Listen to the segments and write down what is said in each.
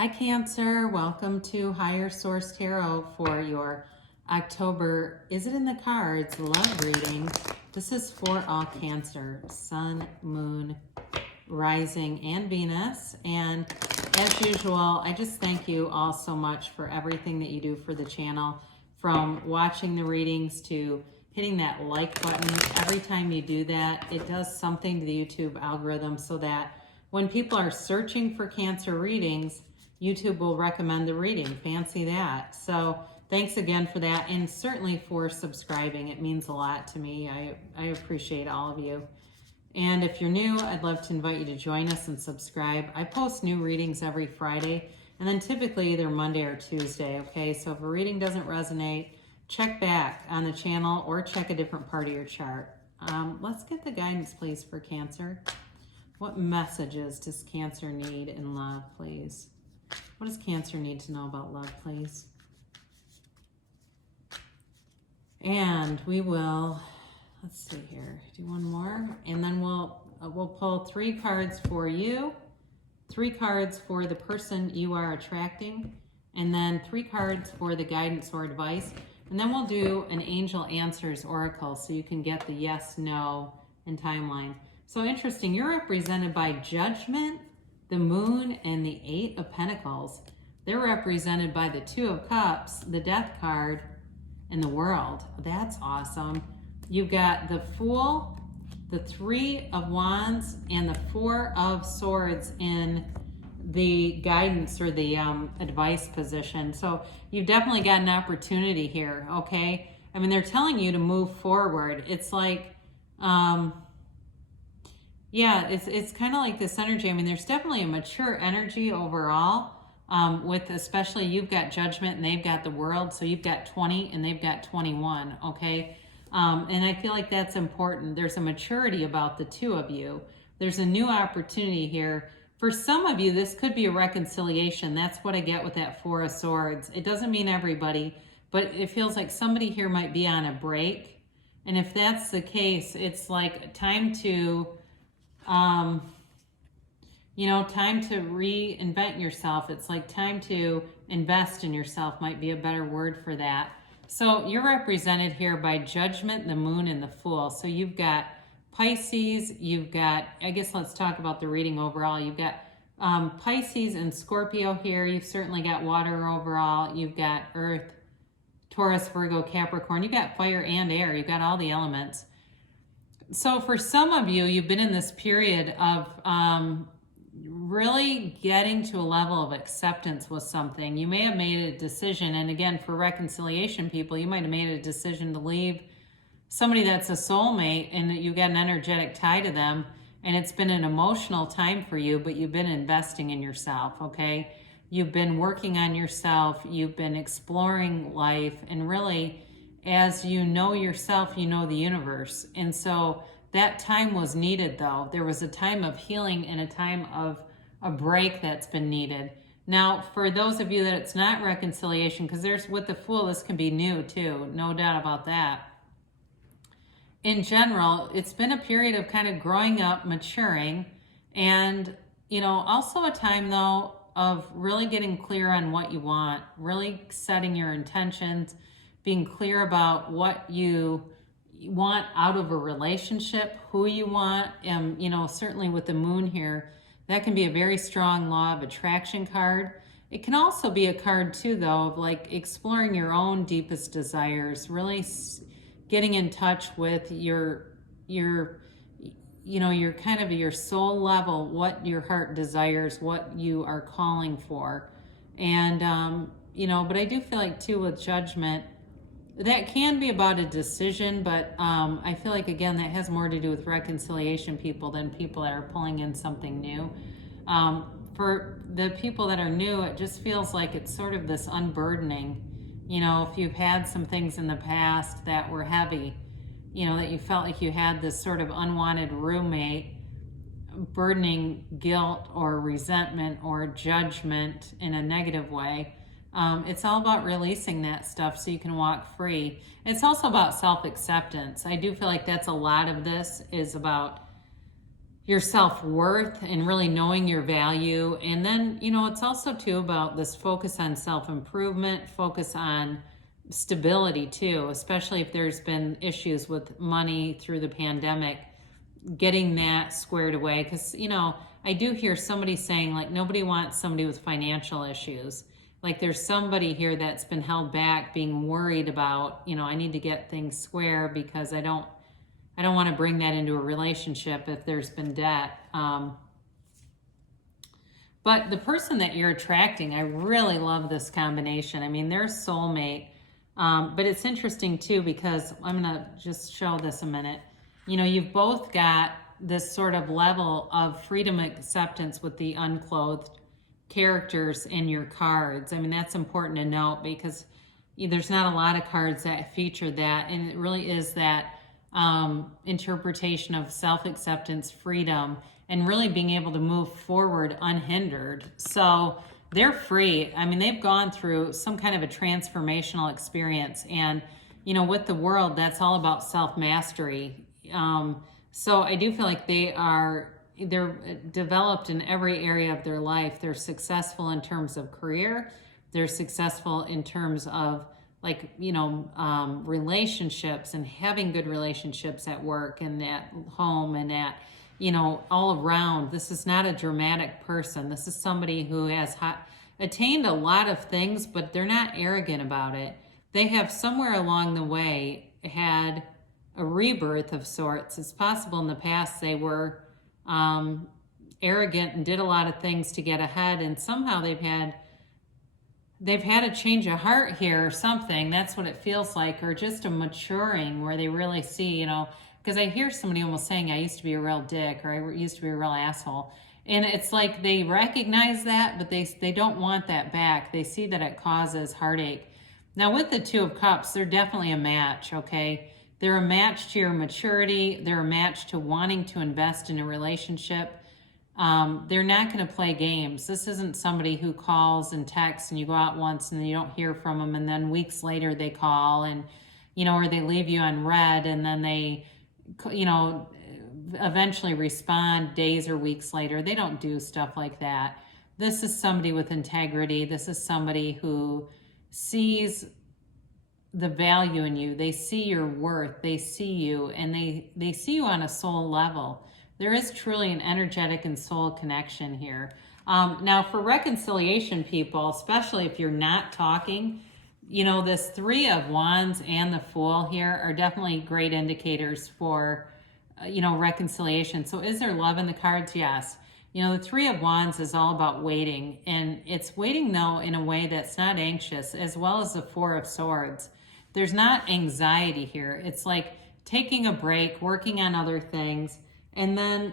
Hi Cancer, welcome to Higher Source Tarot for your October, is it in the cards, love reading. This is for all Cancer, Sun, Moon, Rising, and Venus. And as usual, I just thank you all so much for everything that you do for the channel, from watching the readings to hitting that like button. Every time you do that, it does something to the YouTube algorithm so that when people are searching for Cancer readings, YouTube will recommend the reading. Fancy that. So thanks again for that, and certainly for subscribing. It means a lot to me. I appreciate all of you. And if you're new, I'd love to invite you to join us and subscribe. I post new readings every Friday, and then typically either Monday or Tuesday, okay? So if a reading doesn't resonate, check back on the channel or check a different part of your chart. Let's get the guidance, please, for Cancer. What messages does Cancer need in love, please? What does Cancer need to know about love, please? And we will, let's see here, do one more, and then we'll pull 3 cards for you, 3 cards for the person you are attracting, and then 3 cards for the guidance or advice, and then we'll do an Angel Answers Oracle so you can get the yes, no, and timeline. So interesting, you're represented by Judgment, the Moon, and the 8 of Pentacles. They're represented by the 2 of Cups, the Death card, and the World. That's awesome. You've got the Fool, the 3 of Wands, and the 4 of Swords in the guidance or the advice position. So you've definitely got an opportunity here, okay? I mean, they're telling you to move forward. It's like, yeah, it's kind of like this energy. I mean, there's definitely a mature energy overall, with especially you've got Judgment and they've got the World. So you've got 20 and they've got 21, okay? And I feel like that's important. There's a maturity about the 2 of you. There's a new opportunity here. For some of you, this could be a reconciliation. That's what I get with that 4 of Swords. It doesn't mean everybody, but it feels like somebody here might be on a break. And if that's the case, it's like time to... time to reinvent yourself. It's like time to invest in yourself might be a better word for that. So you're represented here by Judgment, the Moon, and the Fool. So you've got Pisces, you've got, I guess let's talk about the reading overall. You've got Pisces and Scorpio here. You've certainly got water overall. You've got Earth, Taurus, Virgo, Capricorn. You've got fire and air. You've got all the elements. So for some of you, you've been in this period of really getting to a level of acceptance with something. You may have made a decision, and again, for reconciliation people, you might have made a decision to leave somebody that's a soulmate and you got an energetic tie to them, and it's been an emotional time for you, but you've been investing in yourself, okay? You've been working on yourself, you've been exploring life, and really, as you know yourself, you know the universe. And so that time was needed, though. There was a time of healing and a time of a break that's been needed. Now, for those of you that it's not reconciliation, because there's with the Fool, this can be new too, no doubt about that. In general, it's been a period of kind of growing up, maturing, and, also a time, though, of really getting clear on what you want, really setting your intentions, being clear about what you want out of a relationship, who you want. Certainly with the Moon here, that can be a very strong law of attraction card. It can also be a card too, though, of like exploring your own deepest desires, really getting in touch with your kind of your soul level, what your heart desires, what you are calling for. And, but I do feel like too with Judgment, that can be about a decision, but I feel like, again, that has more to do with reconciliation people than people that are pulling in something new. For the people that are new, it just feels like it's sort of this unburdening. If you've had some things in the past that were heavy, that you felt like you had this sort of unwanted roommate, burdening guilt or resentment or judgment in a negative way. It's all about releasing that stuff so you can walk free. It's also about self-acceptance. I do feel like that's a lot of this is about your self-worth and really knowing your value. And then, it's also too about this focus on self-improvement, focus on stability too, especially if there's been issues with money through the pandemic, getting that squared away. Because, I do hear somebody saying, like, nobody wants somebody with financial issues. Like, there's somebody here that's been held back, being worried about, I need to get things square because I don't want to bring that into a relationship if there's been debt. But the person that you're attracting, I really love this combination. I mean, they're a soulmate. But it's interesting too, because I'm going to just show this a minute. You've both got this sort of level of freedom acceptance with the unclothed characters in your cards. I mean, that's important to note because there's not a lot of cards that feature that. And it really is that interpretation of self-acceptance, freedom, and really being able to move forward unhindered. So they're free. I mean, they've gone through some kind of a transformational experience. And, with the world, that's all about self-mastery. So I do feel like they're developed in every area of their life. They're successful in terms of career. They're successful in terms of relationships and having good relationships at work and at home and at, all around. This is not a dramatic person. This is somebody who has attained a lot of things, but they're not arrogant about it. They have somewhere along the way had a rebirth of sorts. It's possible in the past they were arrogant and did a lot of things to get ahead, and somehow they've had a change of heart here or something. That's what it feels like, or just a maturing where they really see, because I hear somebody almost saying, I used to be a real dick, or I used to be a real asshole. And it's like they recognize that, but they don't want that back. They see that it causes heartache. Now with the Two of Cups, they're definitely a match, okay? They're a match to your maturity. They're a match to wanting to invest in a relationship. They're not going to play games. This isn't somebody who calls and texts and you go out once and then you don't hear from them, and then weeks later they call and, or they leave you on red and then they, eventually respond days or weeks later. They don't do stuff like that. This is somebody with integrity. This is somebody who sees the value in you. They see your worth. They see you, and they see you on a soul level. There is truly an energetic and soul connection here. Now for reconciliation people, especially if you're not talking, this Three of Wands and the Fool here are definitely great indicators for, reconciliation. So is there love in the cards? Yes. The Three of Wands is all about waiting, and it's waiting though in a way that's not anxious, as well as the Four of Swords. There's not anxiety here. It's like taking a break, working on other things. And then,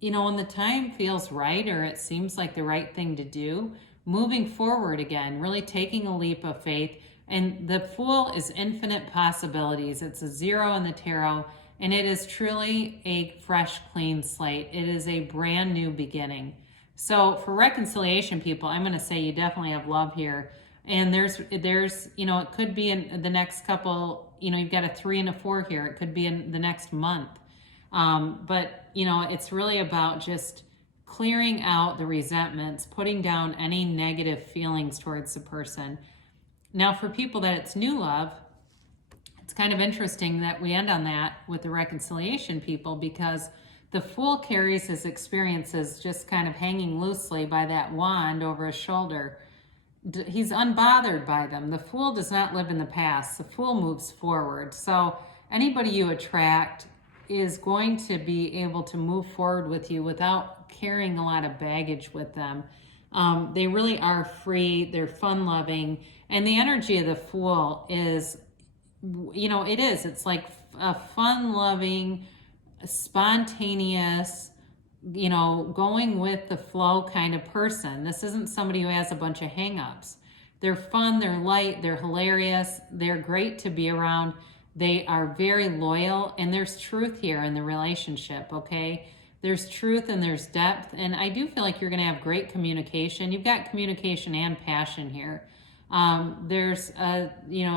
when the time feels right, or it seems like the right thing to do, moving forward again, really taking a leap of faith. And the Fool is infinite possibilities. It's a 0 in the tarot, and it is truly a fresh, clean slate. It is a brand new beginning. So for reconciliation people, I'm going to say you definitely have love here. And there's, it could be in the next couple, you've got a 3 and a 4 here. It could be in the next month. But it's really about just clearing out the resentments, putting down any negative feelings towards the person. Now for people that it's new love, it's kind of interesting that we end on that with the reconciliation people, because the Fool carries his experiences just kind of hanging loosely by that wand over his shoulder. He's unbothered by them. The Fool does not live in the past. The Fool moves forward. So anybody you attract is going to be able to move forward with you without carrying a lot of baggage with them. They really are free. They're fun-loving. And the energy of the Fool is, it's like a fun-loving, spontaneous, going with the flow kind of person. This isn't somebody who has a bunch of hang-ups. They're fun, they're light, they're hilarious, they're great to be around. They are very loyal, and there's truth here in the relationship, okay? There's truth and there's depth, and I do feel like you're going to have great communication. You've got communication and passion here. There's a,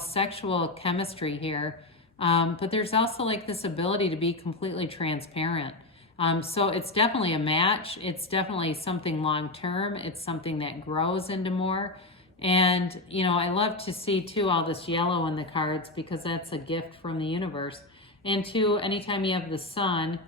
sexual chemistry here, but there's also like this ability to be completely transparent. So it's definitely a match. It's definitely something long-term. It's something that grows into more. And, you know, I love to see too all this yellow in the cards because that's a gift from the universe. And two, anytime you have the sun,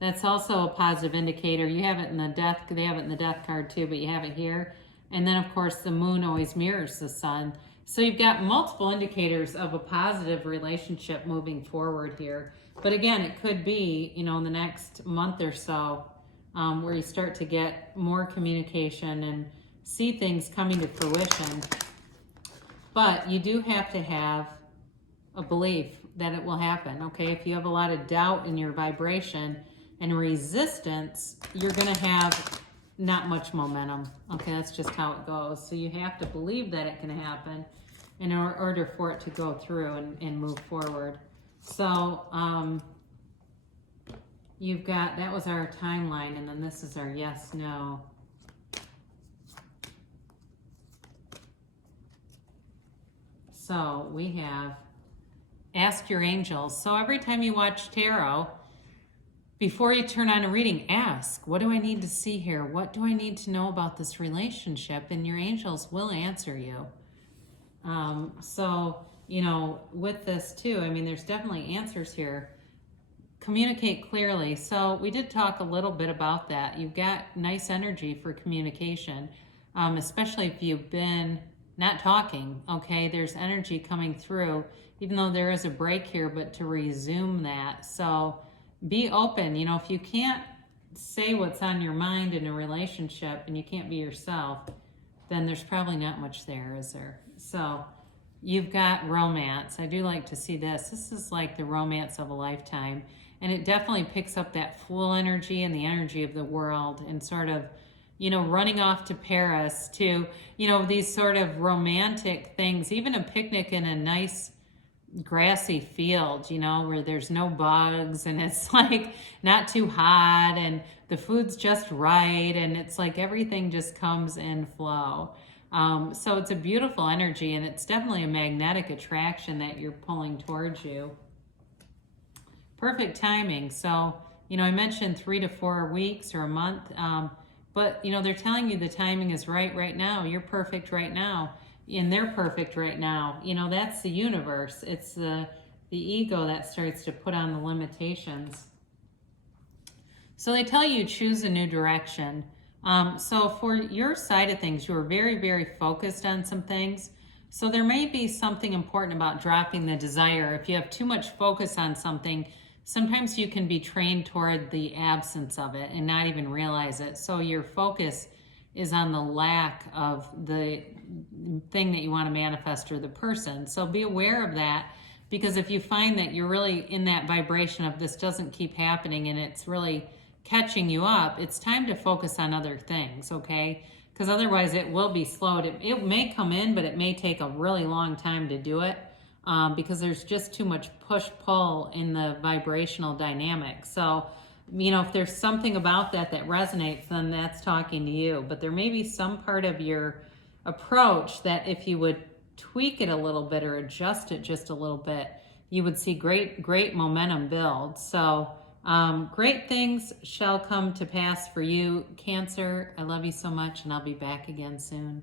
that's also a positive indicator. You have it in the death, they have it in the death card too, but you have it here. And then of course the moon always mirrors the sun. So you've got multiple indicators of a positive relationship moving forward here. But again, it could be, you know, in the next month or so, where you start to get more communication and see things coming to fruition. But you do have to have a belief that it will happen, okay? If you have a lot of doubt in your vibration and resistance, you're going to have not much momentum, okay? That's just how it goes. So you have to believe that it can happen in order for it to go through and move forward. So you've got, that was our timeline, and then this is our yes, no. So we have ask your angels. So every time you watch tarot, before you turn on a reading, ask, what do I need to see here? What do I need to know about this relationship? And your angels will answer you. So, you know, with this too, I mean, there's definitely answers here. Communicate clearly. So we did talk a little bit about that. You've got nice energy for communication, especially if you've been not talking, okay? There's energy coming through, even though there is a break here, but to resume that. So be open. You know, if you can't say what's on your mind in a relationship and you can't be yourself, then there's probably not much there, is there? So you've got romance. I do like to see this. This is like the romance of a lifetime. And it definitely picks up that Fool energy and the energy of the world and sort of, you know, running off to Paris to, you know, these sort of romantic things, even a picnic in a nice grassy field, you know, where there's no bugs and it's like not too hot and the food's just right. And it's like everything just comes in flow. So it's a beautiful energy and it's definitely a magnetic attraction that you're pulling towards you. Perfect timing. So, you know, I mentioned 3 to 4 weeks or a month, but, you know, they're telling you the timing is right now. You're perfect right now. And they're perfect right now. You know, that's the universe. It's the ego that starts to put on the limitations. So they tell you choose a new direction. So for your side of things, you are very, very focused on some things. So there may be something important about dropping the desire. If you have too much focus on something, sometimes you can be trained toward the absence of it and not even realize it. So your focus is on the lack of the thing that you want to manifest or the person. So be aware of that, because if you find that you're really in that vibration of this doesn't keep happening and it's really catching you up, it's time to focus on other things, okay? Because otherwise it will be slowed. It may come in, but it may take a really long time to do it because there's just too much push-pull in the vibrational dynamic. So, you know, if there's something about that that resonates, then that's talking to you. But there may be some part of your approach that if you would tweak it a little bit or adjust it just a little bit, you would see great momentum build. So great things shall come to pass for you, Cancer. I love you so much, and I'll be back again soon.